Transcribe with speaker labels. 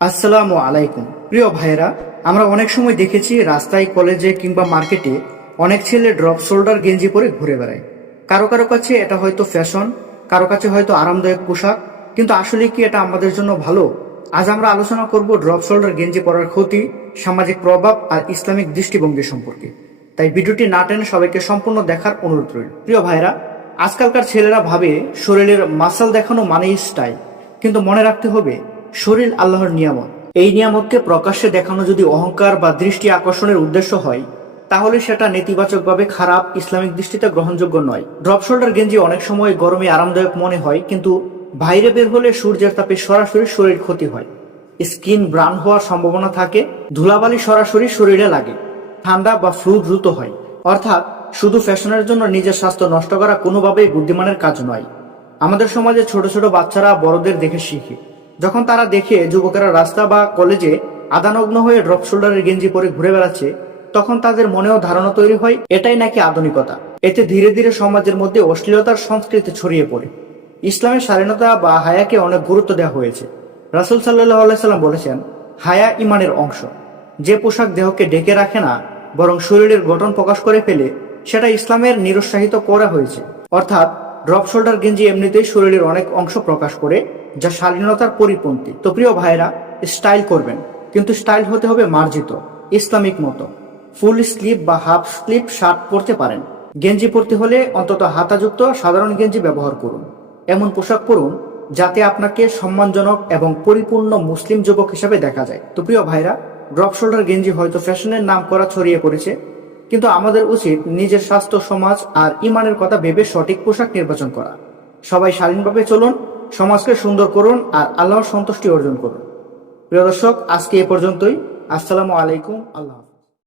Speaker 1: আসসালামু আলাইকুম। প্রিয় ভাইয়েরা, আমরা অনেক সময় দেখেছি রাস্তায়, কলেজে কিংবা মার্কেটে অনেক ছেলে ড্রপ শোল্ডার গেঞ্জি পরে ঘুরে বেড়ায়। কারও কারও কাছে এটা হয়তো ফ্যাশন, কারও কাছে হয়তো আরামদায়ক পোশাক, কিন্তু আসলে কি এটা আমাদের জন্য ভালো? আজ আমরা আলোচনা করব ড্রপ শোল্ডার গেঞ্জি পরার ক্ষতি, সামাজিক প্রভাব আর ইসলামিক দৃষ্টিভঙ্গি সম্পর্কে। তাই ভিডিওটি না টেনে সবাইকে সম্পূর্ণ দেখার অনুরোধ রইল। প্রিয় ভাইরা আজকালকার ছেলেরা ভাবে শরীরের মাসাল দেখানো মানেই স্টাইল কিন্তু মনে রাখতে হবে শরীর আল্লাহর নিয়ামত। এই নিয়ামতকে প্রকাশ্যে দেখানো যদি অহংকার বা দৃষ্টি আকর্ষণের উদ্দেশ্য হয়, তাহলে সেটা নেতিবাচকভাবে খারাপ ইসলামিক দৃষ্টিতে গ্রহণযোগ্য নয়। ড্রপ শোল্ডার গেঞ্জি অনেক সময় গরমে আরামদায়ক মনে হয়, কিন্তু বাইরে বের হলে সূর্যের তাপে সরাসরি শরীর ক্ষতি হয়। স্কিন ব্রান হওয়ার সম্ভাবনা থাকে, ধুলাবালি সরাসরি শরীরে লাগে, ঠান্ডা বা ফ্লু দ্রুত হয়। অর্থাৎ, শুধু ফ্যাশনের জন্য নিজের স্বাস্থ্য নষ্ট করা কোনোভাবেই বুদ্ধিমানের কাজ নয়। আমাদের সমাজে ছোট ছোট বাচ্চারা বড়দের দেখে শিখে। যখন তারা দেখে যুবকেরা রাস্তা বা কলেজে আদানগ্ন হয়ে ড্রপ শোল্ডারের গেঞ্জি পরে ঘুরে বেড়াচ্ছে, তখন তাদের মনেও ধারণা তৈরি হয়, এটাই নাকি আধুনিকতা। এতে ধীরে ধীরে সমাজের মধ্যে অশ্লীলতার সংস্কৃতি ছড়িয়ে পড়ে। ইসলামের স্বাধীনতা বা হায়াকে অনেক গুরুত্ব দেওয়া হয়েছে। রাসুল সাল্লাহ সাল্লাম বলেছেন, হায়া ইমানের অংশ। যে পোশাক দেহকে ডেকে রাখে না, বরং শরীরের গঠন প্রকাশ করে ফেলে, সেটা ইসলামের নিরুৎসাহিত করা হয়েছে। অর্থাৎ ড্রপ শোল্ডার গেঞ্জি এমনিতেই শরীরের অনেক অংশ প্রকাশ করে, যা শালীনতার পরিপন্থী। তো প্রিয় ভাইরা স্টাইল করবেন, কিন্তু স্টাইল হতে হবে মার্জিত, ইসলামিক মতো। ফুল স্লিপ বা হাফ স্লিপ শার্ট পরতে পারেন। গেঞ্জি পরতে হলে অন্তত হাতাযুক্ত সাধারণ গেঞ্জি ব্যবহার করুন। এমন পোশাক পরুন, যাতে আপনাকে সম্মানজনক এবং পরিপূর্ণ মুসলিম যুবক হিসাবে দেখা যায়। তো প্রিয় ভাইরা ড্রপ শোল্ডার গেঞ্জি হয়তো ফ্যাশনের নাম করা ছড়িয়ে পড়েছে কিন্তু আমাদের উচিত নিজের স্বাস্থ্য, সমাজ আর ইমানের কথা ভেবে সঠিক পোশাক নির্বাচন করা। সবাই শালীনভাবে চলুন, সমাজকে সুন্দর করুন আর আল্লাহর সন্তুষ্টি অর্জন করুন। প্রিয় দর্শক, আজকে এ পর্যন্তই। আসসালামু আলাইকুম, আল্লাহ।